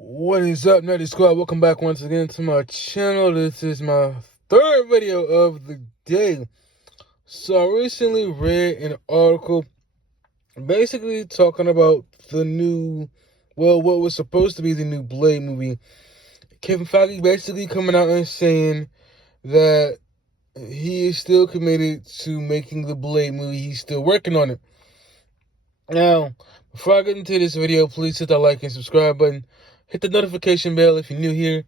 What is up, Nutty Squad? Welcome back once again to my channel. This is my third video of the day. So I recently read an article basically talking about the new, what was supposed to be the new Blade movie. Kevin Feige basically coming out and saying that he is still committed to making the Blade movie. He's still working on it. Now, before I get into this video, please hit that like and subscribe button. Hit the notification bell if you're new here.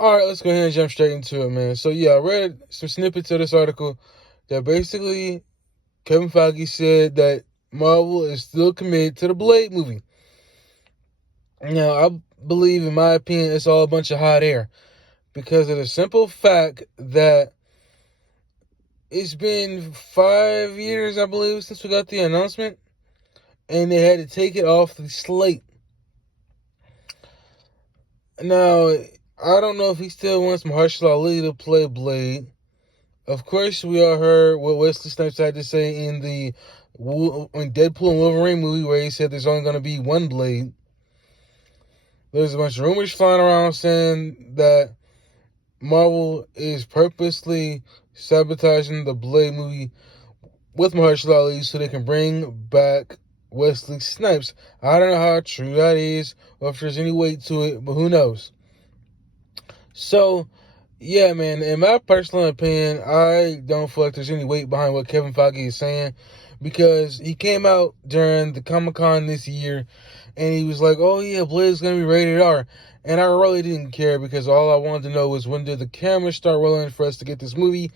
Alright, let's go ahead and jump straight into it, man. So, yeah, I read some snippets of this article that basically Kevin Feige said that Marvel is still committed to the Blade movie. Now, I believe, in my opinion, it's all a bunch of hot air because of the simple fact that it's been 5 years, I believe, since we got the announcement, and they had to take it off the slate. Now, I don't know if he still wants Mahershala Ali to play Blade. Of course, we all heard what Wesley Snipes had to say in the Deadpool and Wolverine movie, where he said there's only going to be one Blade. There's a bunch of rumors flying around saying that Marvel is purposely sabotaging the Blade movie with Mahershala Ali so they can bring back Wesley Snipes. I don't know how true that is or if there's any weight to it, but who knows? So, yeah, man, in my personal opinion, I don't feel like there's any weight behind what Kevin Feige is saying, because he came out during the Comic-Con this year and he was like, oh yeah, Blade's going to be rated R. And I really didn't care because all I wanted to know was, when did the camera start rolling for us to get this movie?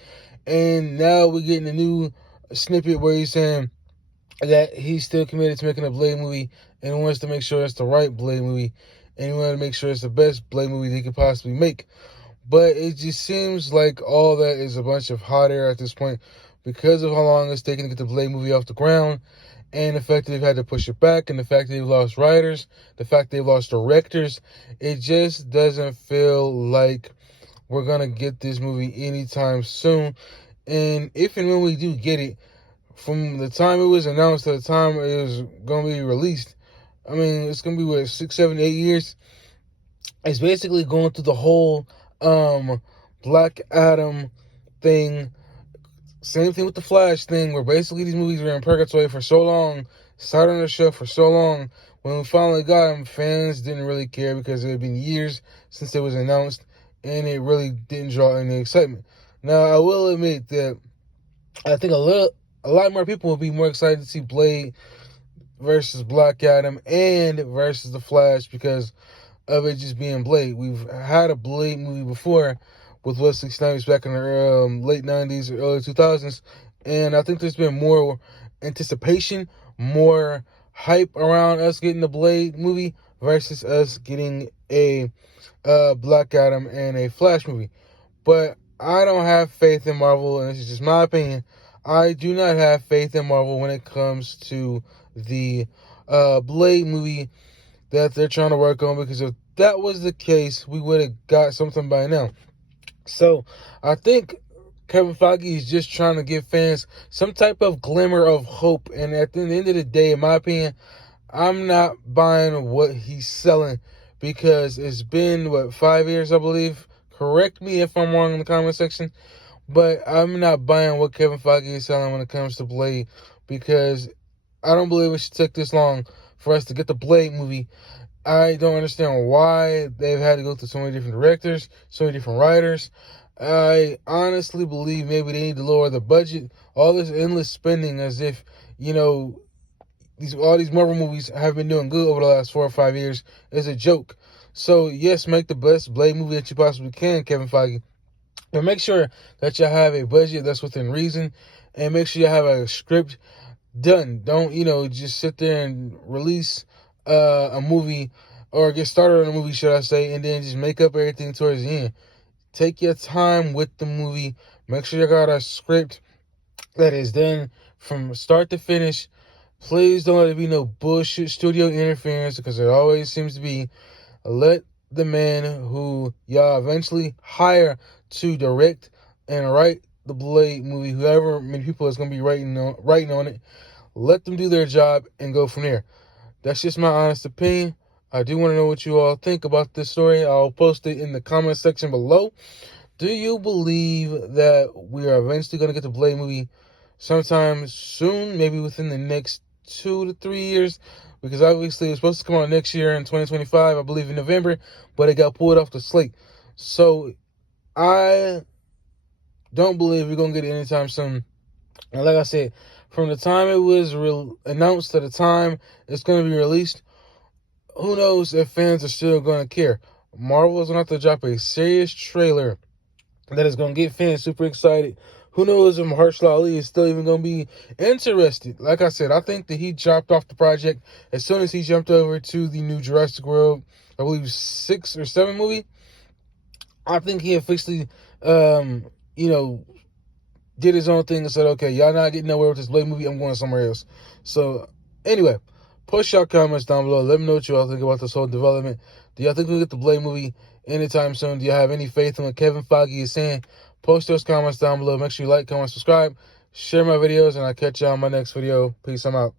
And now we're getting a new snippet where he's saying that he's still committed to making a Blade movie and wants to make sure it's the right Blade movie, and he wanted to make sure it's the best Blade movie they could possibly make. But it just seems like all that is a bunch of hot air at this point because of how long it's taken to get the Blade movie off the ground, and the fact that they've had to push it back, and the fact that they've lost writers, the fact they've lost directors. It just doesn't feel like we're going to get this movie anytime soon. And if and when we do get it, from the time it was announced to the time it was going to be released, I mean, it's going to be, 6, 7, 8 years. It's basically going through the whole Black Adam thing. Same thing with the Flash thing, where basically these movies were in purgatory for so long, started on the show for so long. When we finally got them, fans didn't really care because it had been years since it was announced, and it really didn't draw any excitement. Now, I will admit that I think a lot more people will be more excited to see Blade versus Black Adam and versus the Flash because of it just being Blade. We've had a Blade movie before with Wesley Snipes back in the late 90s, early 2000s, and I think there's been more anticipation, more hype around us getting the Blade movie versus us getting a Black Adam and a Flash movie. But I don't have faith in Marvel, and this is just my opinion. I do not have faith in Marvel when it comes to the Blade movie that they're trying to work on, because if that was the case, we would have got something by now. So I think Kevin Feige is just trying to give fans some type of glimmer of hope. And at the end of the day, in my opinion, I'm not buying what he's selling, because it's been, 5 years, I believe. Correct me if I'm wrong in the comment section. But I'm not buying what Kevin Feige is selling when it comes to Blade, because I don't believe it should take this long for us to get the Blade movie. I don't understand why they've had to go through so many different directors, so many different writers. I honestly believe maybe they need to lower the budget. All this endless spending, as if, all these Marvel movies have been doing good over the last 4 or 5 years, is a joke. So yes, make the best Blade movie that you possibly can, Kevin Feige. But make sure that you have a budget that's within reason, and make sure you have a script done. Don't, just sit there and release a movie, or get started on a movie, should I say, and then just make up everything towards the end. Take your time with the movie. Make sure you got a script that is done from start to finish. Please don't let it be no bullshit studio interference, because it always seems to be. Let the man who y'all eventually hire to direct and write the Blade movie, whoever many people is going to be writing on it, let them do their job and go from there. That's just my honest opinion. I do want to know what you all think about this story. I'll post it in the comment section below. Do you believe that we are eventually going to get the Blade movie sometime soon, maybe within the next 2 to 3 years? Because obviously it's supposed to come out next year in 2025, I believe in November, but it got pulled off the slate. So I don't believe we're going to get it anytime soon. And like I said, from the time it was announced to the time it's going to be released, who knows if fans are still going to care. Marvel is going to have to drop a serious trailer that is going to get fans super excited. Who knows if Mahershala Ali is still even going to be interested. Like I said, I think that he dropped off the project as soon as he jumped over to the new Jurassic World, I believe 6 or 7 movie. I think he officially, did his own thing and said, okay, y'all not getting nowhere with this Blade movie. I'm going somewhere else. So, anyway, post your comments down below. Let me know what you all think about this whole development. Do y'all think we'll get the Blade movie anytime soon? Do y'all have any faith in what Kevin Feige is saying? Post those comments down below. Make sure you like, comment, subscribe, share my videos, and I'll catch y'all on my next video. Peace. I'm out.